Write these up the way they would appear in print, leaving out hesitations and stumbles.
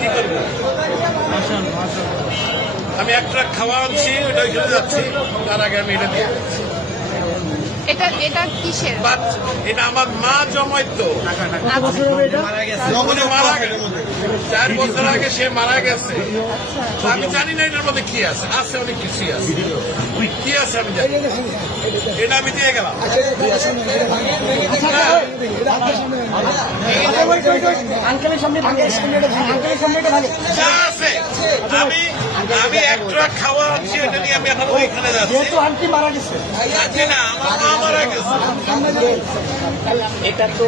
কি করবো? আমি এক ট্রাক খাওয়া আনছি, ওটা ওইখানে যাচ্ছি, তার আগে আমি এটা দিয়ে এটা কিসের? এটা আমার মা জমাইতো, মারা গেছে 4 বছর আগে, সে মারা গেছে। আমি জানি না এটার মধ্যে কি আছে, আছে অনেক কিছুই আছে, কি আছে আমি জানি, এটা আমি দিয়ে গেলাম। যা আছে আমি এক ট্রাক খাওয়া আনছি, এটা নিয়ে আমি এখন ওইখানে যাচ্ছি। না, আমার মা মারা গেছে। এটা তো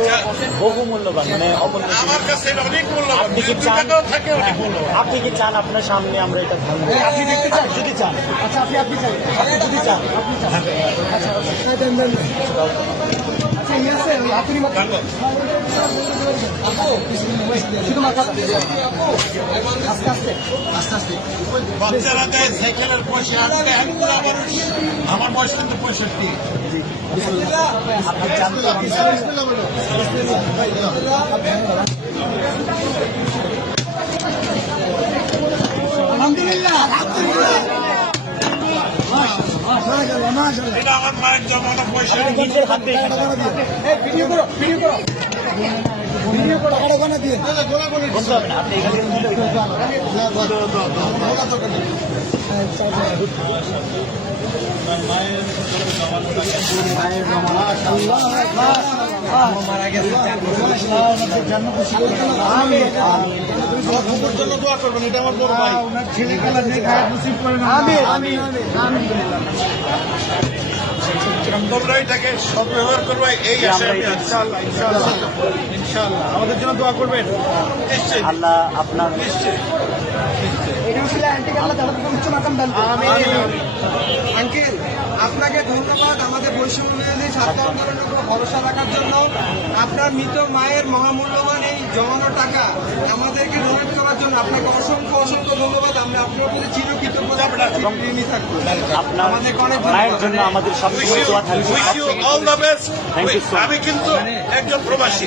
বহু মূল্যবান, মানে আমার কাছে এটা অনেক মূল্যবান, 2 টাকাও থাকে অনেক মূল্যবান। আপনি কি চান আপনার সামনে আমরা এটা ভাঙবো? আপনি দেখতে চান? যদি চান, আচ্ছা আপনি চান, আপনি যদি চান, আপনি চান, আচ্ছা বাচ্চারা দেয় সাইকেলের পয়সা, আমার বয়স কিন্তু 65। এটা আমার মায়ের জমানো পয়সা। নিজের হাতে বলতে হবে না, আপনি এখানে মারা গেছে। জন্য দোয়া করবেন, এটা আমার বড় ভাই। ছেলে খেলা দেখে তোমরা এটাকে সদ্ব্যবহার করবে, এই আশায় আমি আছি। ইনশাআল্লাহ আমাদের জন্য দোয়া করবেন। নিশ্চয়ই আল্লাহ আপনার নিশ্চয়ই। আঙ্কেল, আপনাকে ধন্যবাদ আমাদের বৈষম্য বিরোধী ছাত্র আন্দোলনের উপর ভরসা রাখার জন্য। আপনার মৃত মায়ের মহামূল্যবান এই জমানো টাকা আমাদেরকে ডোনেট করার জন্য আপনাকে অসংখ্য অসংখ্য ধন্যবাদ। আমরা আপনার প্রতি চিরকৃতজ্ঞ এবং ঋণী থাকবো। আপনার আমাদেরকে অনেক মায়ের জন্য আমাদের সবসময় দোয়া থাকবে। Wish you all the best. Thank you so much. আমি কিন্তু একজন প্রবাসী,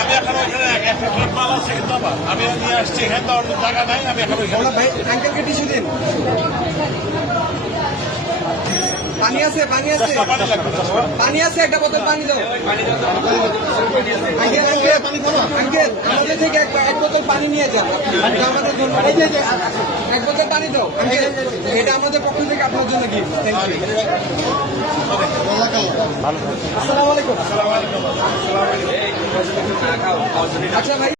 আমি এখন ওইখানে একটা ট্রাক মাল আছে, কিন্তু আমি নিয়ে আসছি, এখানে তো অন্য টাকা নাই, আমি এখন ওইখানে ভাই আঙ্কেলকে টিস্যু দিন। পানি আছে, পানি আছে, পানি আছে, একটা বোতল পানি দাও। আঙ্কেল আঙ্কেল আমাদের থেকে এক বোতল পানি নিয়ে যান, আমাদের জন্য এক বোতল পানি দাও আঙ্কেল, এটা আমাদের পক্ষ থেকে আপনার জন্য গিফট। আসসালামু আলাইকুম। আচ্ছা ভাই।